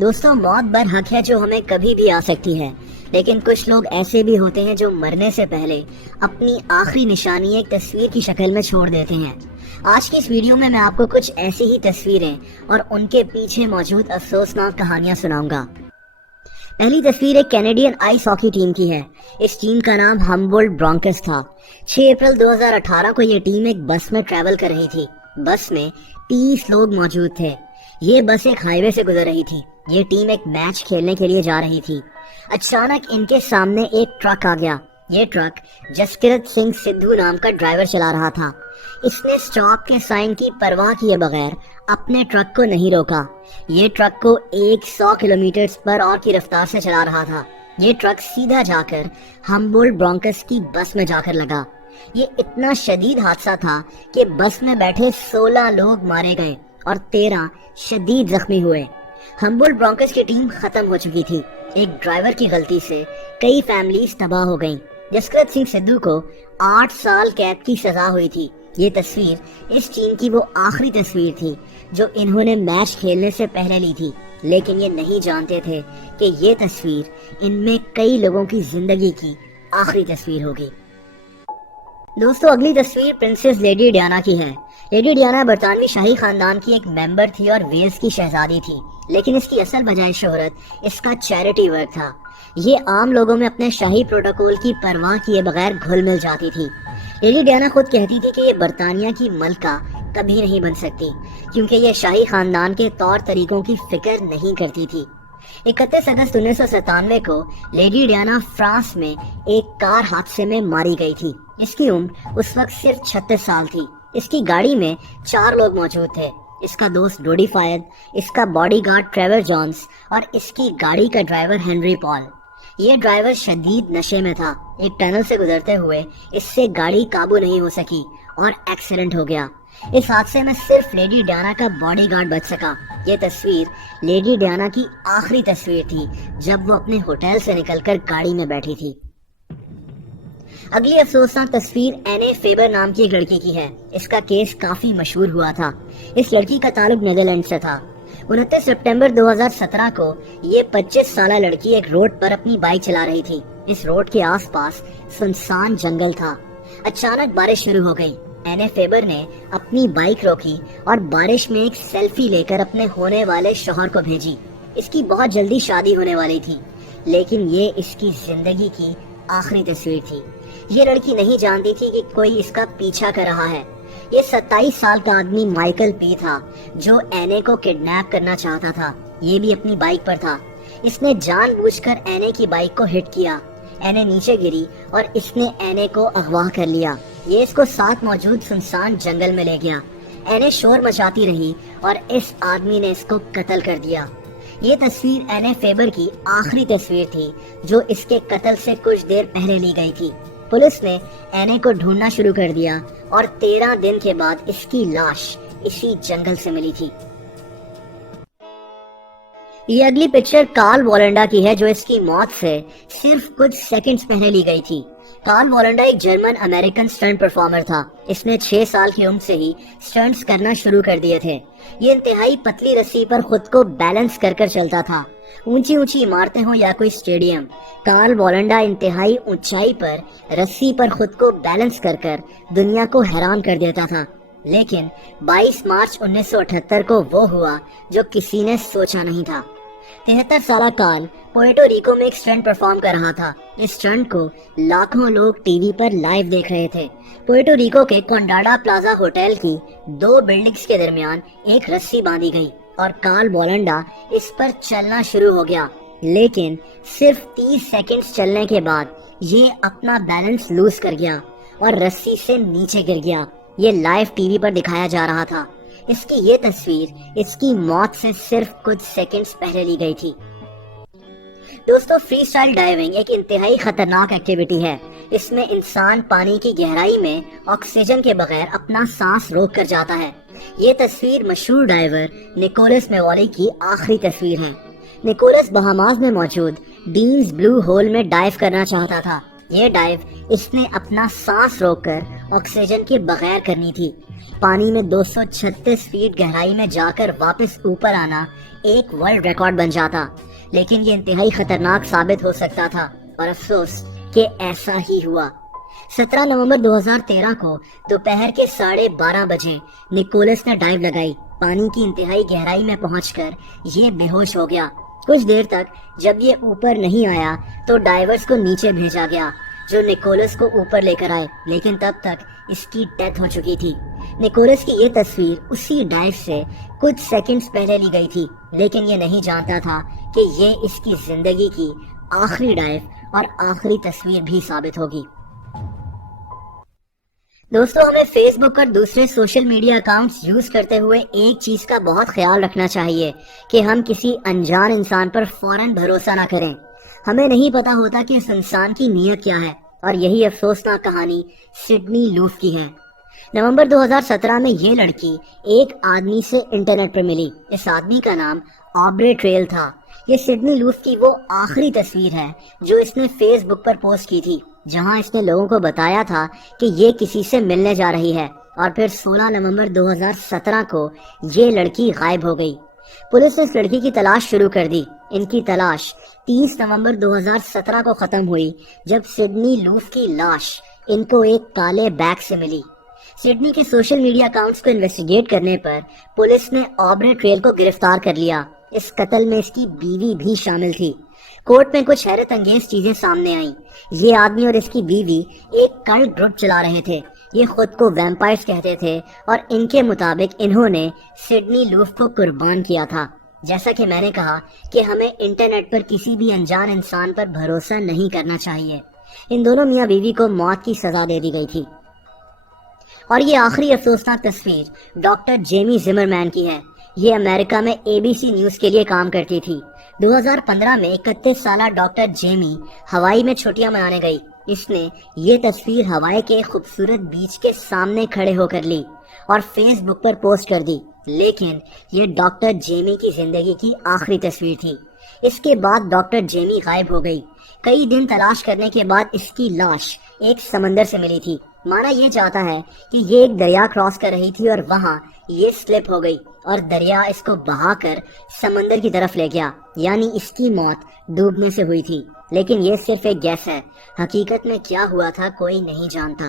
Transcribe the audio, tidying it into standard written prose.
دوستوں، موت برحق ہے جو ہمیں کبھی بھی آ سکتی ہے، لیکن کچھ لوگ ایسے بھی ہوتے ہیں جو مرنے سے پہلے اپنی آخری نشانی ایک تصویر کی شکل میں چھوڑ دیتے ہیں۔ آج کی اس ویڈیو میں آپ کو کچھ ایسی ہی تصویریں اور ان کے پیچھے موجود افسوسناک کہانیاں سناؤں گا۔ پہلی تصویر ایک کینیڈین آئس ہاکی ٹیم کی ہے۔ اس ٹیم کا نام ہمبولڈ برونکس تھا۔ 6 اپریل 2018 کو یہ ٹیم ایک بس میں ٹریول کر رہی تھی۔ بس میں 30 لوگ موجود تھے۔ یہ بس ایک ہائی وے سے گزر رہی تھی۔ یہ ٹیم ایک میچ کھیلنے کے لیے جا رہی تھی۔ اچانک ان کے سامنے ایک ٹرک آ گیا۔ یہ ٹرک جسکرت سنگھ سدھو نام کا ڈرائیور چلا رہا تھا۔ اس نے سٹاپ کے سائن کی پرواہ کیے بغیر اپنے ٹرک کو نہیں روکا۔ یہ ٹرک کو 100 کلومیٹر پر آور کی رفتار سے چلا رہا تھا۔ یہ ٹرک سیدھا جا کر ہمبولڈ برونکس کی بس میں جا کر لگا۔ یہ اتنا شدید حادثہ تھا کہ بس میں بیٹھے 16 لوگ مارے گئے اور 13 شدید زخمی ہوئے۔ ہمبولڈ برونکس کی ٹیم ختم ہو چکی تھی۔ ایک ڈرائیور کی غلطی سے کئی فیملیز تباہ ہو گئیں۔ جسکرت سنگھ سدھو کو 8 سال قید کی سزا ہوئی تھی۔ یہ تصویر اس ٹیم کی وہ آخری تصویر تھی جو انہوں نے میچ کھیلنے سے پہلے لی تھی، لیکن یہ نہیں جانتے تھے کہ یہ تصویر ان میں کئی لوگوں کی زندگی کی آخری تصویر ہوگی۔ دوستو، اگلی تصویر پرنسس لیڈی ڈیانا کی ہے۔ لیڈی ڈیانا برطانوی شاہی خاندان کی ایک ممبر تھی اور ویلز کی شہزادی تھی، لیکن اس کی اصل بجائے شہرت اس کا چیریٹی ورک تھا۔ یہ عام لوگوں میں اپنے شاہی پروٹوکول کی پرواہ کیے بغیر گھل مل جاتی تھی۔ لیڈی ڈیانا خود کہتی تھی کہ یہ برطانیہ کی ملکہ کبھی نہیں بن سکتی، کیونکہ یہ شاہی خاندان کے طور طریقوں کی فکر نہیں کرتی تھی۔ 31 اگست 1997 کو لیڈی ڈیانا فرانس میں ایک کار حادثے میں ماری گئی تھی۔ اس کی عمر اس وقت صرف 36 سال تھی۔ اس کی گاڑی میں 4 لوگ موجود تھے۔ اس کا دوست ڈوڈی فائد، اس کا باڈی گارڈ ٹریور جونز اور اس کی گاڑی کا ڈرائیور ہنری پال۔ یہ ڈرائیور شدید نشے میں تھا۔ ایک ٹنل سے گزرتے ہوئے اس سے گاڑی قابو نہیں ہو سکی اور ایکسیڈنٹ ہو گیا۔ اس حادثے میں صرف لیڈی ڈیانا کا باڈی گارڈ بچ سکا۔ یہ تصویر لیڈی ڈیانا کی آخری تصویر تھی جب وہ اپنے ہوٹل سے نکل کر گاڑی میں بیٹھی تھی۔ اگلی افسوسناک تصویر اینے فیبر نام کی ایک لڑکی کی ہے۔ اس کا کیس کافی مشہور ہوا تھا۔ اس لڑکی کا تعلق نیدرلینڈ سے تھا۔ 29 سپٹمبر 2017 کو یہ 25 سالہ لڑکی ایک روڈ پر اپنی بائک چلا رہی تھی۔ اس روڈ کے آس پاس سنسان جنگل تھا۔ اچانک بارش شروع ہو گئی۔ اینے فیبر نے اپنی بائک روکی اور بارش میں ایک سیلفی لے کر اپنے ہونے والے شوہر کو بھیجی۔ اس کی بہت جلدی شادی ہونے والی تھی، لیکن یہ اس کی زندگی کی آخری تصویر تھی۔ یہ لڑکی نہیں جانتی تھی کہ کوئی اس کا پیچھا کر رہا ہے۔ یہ 27 سال کا آدمی مائیکل پی تھا جو اینے کو کڈنیپ کرنا چاہتا تھا۔ یہ بھی اپنی بائک پر تھا۔ اس نے جان بوجھ کر اینے کی بائک کو ہٹ کیا۔ اینے نیچے گری اور اس نے اینے کو اغوا کر لیا۔ یہ اس کو ساتھ موجود سنسان جنگل میں لے گیا۔ اینے شور مچاتی رہی اور اس آدمی نے اس کو قتل کر دیا۔ یہ تصویر اینے فیبر کی آخری تصویر تھی جو اس کے قتل سے کچھ دیر پہلے لی گئی تھی۔ پولیس نے اینے کو ڈھونڈنا شروع کر دیا اور 13 دن کے بعد اس کی لاش اسی جنگل سے ملی تھی۔ یہ اگلی پکچر کارل والنڈا کی ہے جو اس کی موت سے صرف کچھ سیکنڈز پہلے لی گئی تھی۔ کارل والنڈا ایک جرمن امریکن سٹنٹ پرفارمر تھا۔ اس نے 6 سال کی عمر سے ہی سٹنٹس کرنا شروع کر دیے تھے۔ یہ انتہائی پتلی رسی پر خود کو بیلنس کر کر چلتا تھا۔ اونچی اونچی عمارتیں ہوں یا کوئی اسٹیڈیم، کارل والنڈا انتہائی اونچائی پر رسی پر خود کو بیلنس کر کر دنیا کو حیران کر دیتا تھا۔ لیکن 22 مارچ 1978 کو وہ ہوا جو کسی نے سوچا نہیں تھا۔ 73 سالہ کارل پورٹو ریکو میں ایک سٹنٹ پرفارم کر رہا تھا۔ اس سٹنٹ کو لاکھوں لوگ ٹی وی پر لائیو دیکھ رہے تھے۔ پورٹو ریکو کے کونڈاڈا پلازا ہوٹل کی 2 بلڈنگز کے درمیان ایک رسی باندھی گئی اور کارل والنڈا اس پر چلنا شروع ہو گیا، لیکن صرف 30 سیکنڈز چلنے کے بعد یہ اپنا بیلنس لوز کر گیا اور رسی سے نیچے گر گیا۔ یہ لائیو ٹی وی پر دکھایا جا رہا تھا۔ اس کی یہ تصویر اس کی موت سے صرف کچھ سیکنڈز پہلے لی گئی تھی۔ دوستو، فری اسٹائل ڈائیونگ ایک انتہائی خطرناک ایکٹیویٹی ہے۔ اس میں انسان پانی کی گہرائی میں آکسیجن کے بغیر اپنا سانس روک کر جاتا ہے۔ یہ تصویر مشہور ڈائیور نکولس میوری کی آخری تصویر ہے۔ نکولس بہاماس میں موجود ڈینز بلو ہول میں ڈائیو کرنا چاہتا تھا۔ یہ ڈائیو اس نے اپنا سانس روک کر آکسیجن کے بغیر کرنی تھی۔ پانی میں 236 فیٹ گہرائی میں جا کر واپس اوپر آنا ایک ورلڈ ریکارڈ بن جاتا، لیکن یہ انتہائی خطرناک ثابت ہو سکتا تھا، اور افسوس کہ ایسا ہی ہوا۔ 17 نومبر 2013 کو دوپہر کے 12:30 بجے نکولس نے ڈائیو لگائی۔ پانی کی انتہائی گہرائی میں پہنچ کر یہ بے ہوش ہو گیا۔ کچھ دیر تک جب یہ اوپر نہیں آیا تو ڈائیورز کو نیچے بھیجا گیا جو نکولس کو اوپر لے کر آئے، لیکن تب تک اس کی ڈیتھ ہو چکی تھی۔ نکولس کی یہ تصویر اسی ڈائیو سے کچھ سیکنڈز پہلے لی گئی تھی، لیکن یہ نہیں جانتا تھا کہ یہ اس کی زندگی کی آخری ڈائیو اور آخری تصویر بھی ثابت ہوگی۔ دوستو، ہمیں فیس بک اور دوسرے سوشل میڈیا اکاؤنٹس یوز کرتے ہوئے ایک چیز کا بہت خیال رکھنا چاہیے کہ ہم کسی انجان انسان پر فوراً بھروسہ نہ کریں۔ ہمیں نہیں پتا ہوتا کہ اس انسان کی نیت کیا ہے، اور یہی افسوسناک کہانی سڈنی لوف کی ہے۔ نومبر 2017 میں یہ لڑکی ایک آدمی سے انٹرنیٹ پر ملی۔ اس آدمی کا نام آبرے ٹریل تھا۔ یہ سڈنی لوف کی وہ آخری تصویر ہے جو اس نے فیس بک پر پوسٹ کی تھی، جہاں اس نے لوگوں کو بتایا تھا کہ یہ کسی سے ملنے جا رہی ہے، اور پھر 16 نومبر 2017 کو یہ لڑکی غائب ہو گئی۔ پولیس نے اس لڑکی کی تلاش شروع کر دی۔ ان کی تلاش 30 نومبر 2017 کو ختم ہوئی جب سڈنی لوف کی لاش ان کو ایک کالے بیگ سے ملی۔ سڈنی کے سوشل میڈیا اکاؤنٹس کو انویسٹیگیٹ کرنے پر پولیس نے آبرے ٹریل کو گرفتار کر لیا۔ اس قتل میں اس کی بیوی بھی شامل تھی۔ کورٹ میں کچھ حیرت انگیز چیزیں سامنے آئیں۔ یہ آدمی اور اس کی بیوی ایک کلٹ گروپ چلا رہے تھے۔ یہ خود کو ویمپائرز کہتے تھے، اور ان کے مطابق انہوں نے سڈنی لوف کو قربان کیا تھا۔ جیسا کہ میں نے کہا کہ ہمیں انٹرنیٹ پر کسی بھی انجان انسان پر بھروسہ نہیں کرنا چاہیے۔ ان دونوں میاں بیوی کو موت کی سزا دے دی گئی تھی۔ اور یہ آخری افسوسناک تصویر ڈاکٹر جیمی زمر مین کی ہے۔ یہ امریکہ میں ABC نیوز کے لیے کام کرتی تھی۔ 2015 میں 31 سالہ ڈاکٹر جیمی ہوائی میں چھٹیاں منانے گئی۔ اس نے یہ تصویر ہوائی کے خوبصورت بیچ کے سامنے کھڑے ہو کر لی اور فیس بک پر پوسٹ کر دی، لیکن یہ ڈاکٹر جیمی کی زندگی کی آخری تصویر تھی۔ اس کے بعد ڈاکٹر جیمی غائب ہو گئی۔ کئی دن تلاش کرنے کے بعد اس کی لاش ایک سمندر سے ملی تھی۔ مانا یہ جاتا ہے کہ یہ ایک دریا کراس کر رہی تھی اور وہاں یہ سلپ ہو گئی اور دریا اس کو بہا کر سمندر کی طرف لے گیا، یعنی اس کی موت ڈوبنے سے ہوئی تھی۔ لیکن یہ صرف ایک گیس ہے، حقیقت میں کیا ہوا تھا کوئی نہیں جانتا۔